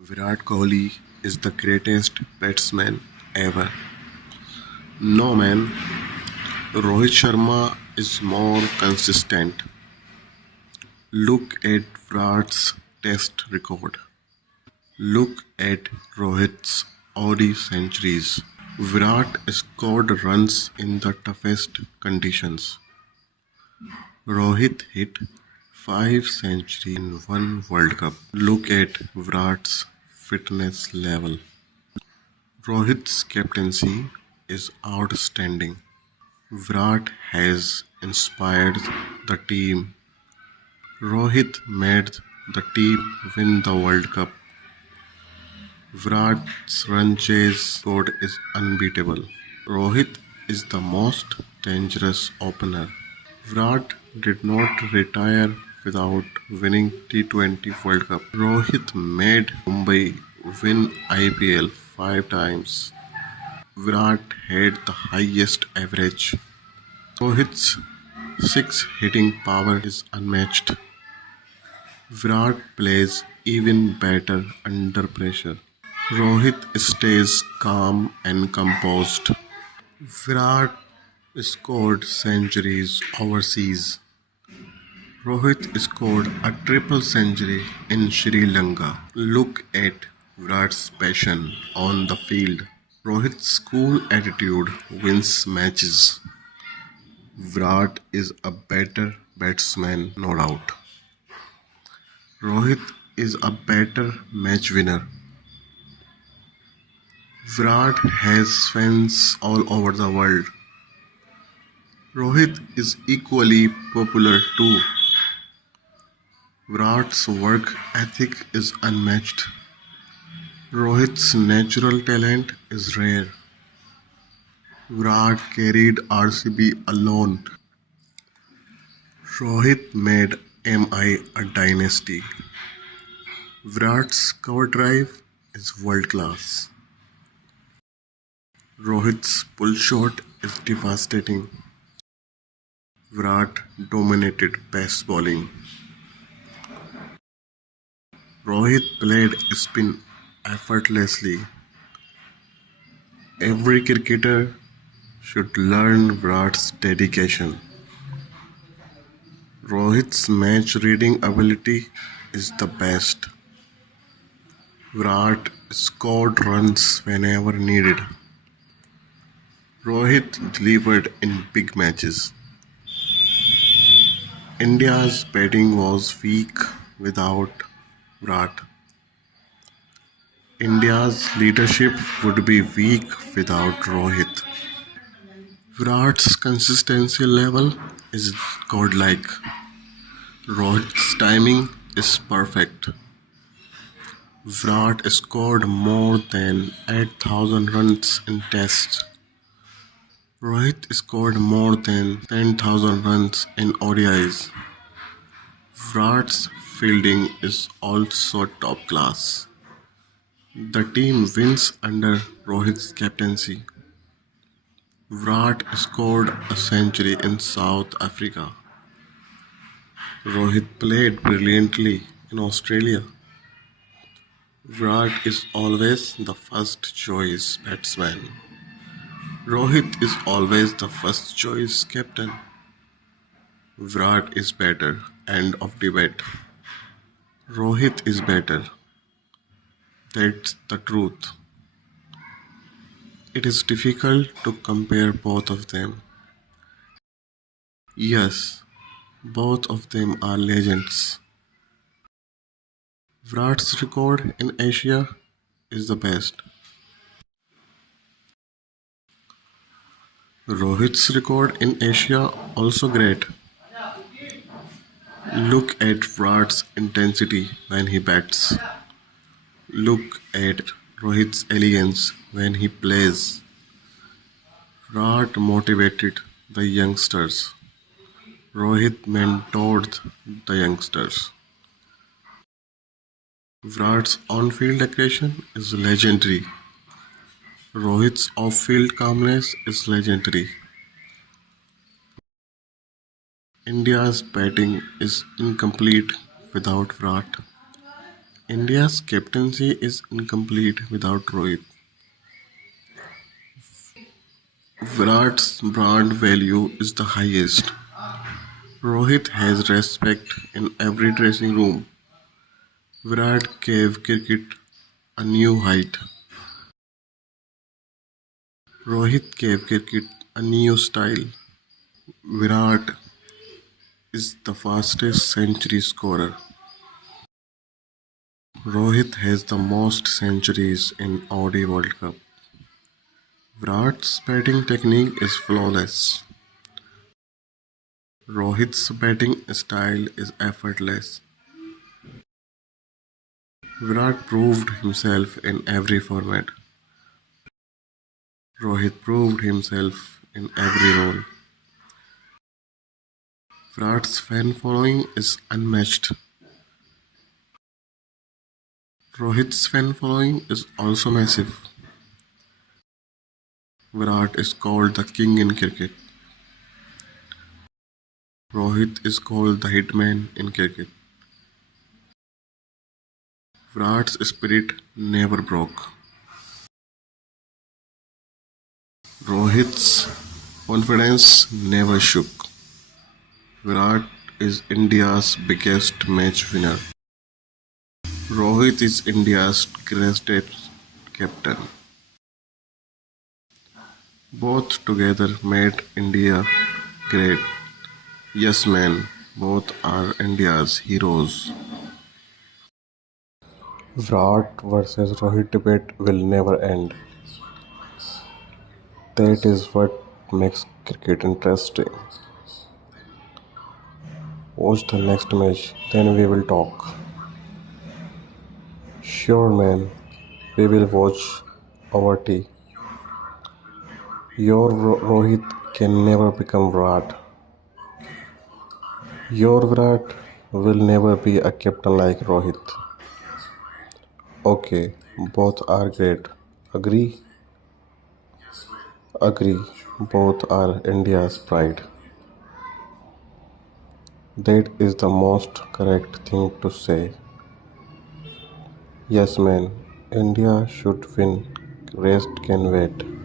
Virat Kohli is the greatest batsman ever. No man, Rohit Sharma is more consistent. Look at Virat's test record. Look at Rohit's ODI centuries. Virat scored runs in the toughest conditions. Rohit hit 5 centuries in one World Cup. Look at Virat's fitness level. Rohit's captaincy is outstanding. Virat has inspired the team. Rohit made the team win the World Cup. Virat's run chase record is unbeatable. Rohit is the most dangerous opener. Virat did not retire without winning T20 World Cup. Rohit made Mumbai win IPL 5 times. Virat had the highest average. Rohit's six hitting power is unmatched. Virat plays even better under pressure. Rohit stays calm and composed. Virat scored centuries overseas. Rohit scored a triple century in Sri Lanka. Look at Virat's passion on the field. Rohit's cool attitude wins matches. Virat is a better batsman, no doubt. Rohit is a better match winner. Virat has fans all over the world. Rohit is equally popular too. Virat's work ethic is unmatched. Rohit's natural talent is rare. Virat carried RCB alone. Rohit made MI a dynasty. Virat's cover drive is world class. Rohit's pull shot is devastating. Virat dominated pace bowling. Rohit played spin effortlessly. Every cricketer should learn Virat's dedication. Rohit's match reading ability is the best. Virat scored runs whenever needed. Rohit delivered in big matches. India's batting was weak without Virat. India's leadership would be weak without Rohit. Virat's consistency level is godlike. Rohit's timing is perfect. Virat scored more than 8,000 runs in tests. Rohit scored more than 10,000 runs in ODIs. Virat's fielding is also top class. The team wins under Rohit's captaincy. Virat scored a century in South Africa. Rohit played brilliantly in Australia. Virat is always the first choice batsman. Rohit is always the first choice captain. Virat is better. End of debate. Rohit is better. That's the truth. It is difficult to compare both of them. Yes, both of them are legends. Virat's record in Asia is the best. Rohit's record in Asia also great. Look at Virat's intensity when he bats. Look at Rohit's elegance when he plays. Virat motivated the youngsters. Rohit mentored the youngsters. Virat's on-field aggression is legendary. Rohit's off-field calmness is legendary. India's batting is incomplete without Virat. India's captaincy is incomplete without Rohit. Virat's brand value is the highest. Rohit has respect in every dressing room. Virat gave cricket a new height. Rohit gave cricket a new style. Virat is the fastest century scorer. Rohit has the most centuries in ODI World Cup. Virat's batting technique is flawless. Rohit's batting style is effortless. Virat proved himself in every format. Rohit proved himself in every role. Virat's fan following is unmatched. Rohit's fan following is also massive. Virat is called the king in cricket. Rohit is called the hitman in cricket. Virat's spirit never broke. Rohit's confidence never shook. Virat is India's biggest match winner. Rohit is India's greatest captain. Both together made India great. Yes, man, both are India's heroes. Virat versus Rohit debate will never end. That is what makes cricket interesting. Watch the next match, then we will talk. Sure, man, we will watch our tea. Your Rohit can never become Virat. Your Virat will never be a captain like Rohit. Okay, both are great. Agree? Agree. Both are India's pride. That is the most correct thing to say. Yes, man. India should win. Rest can wait.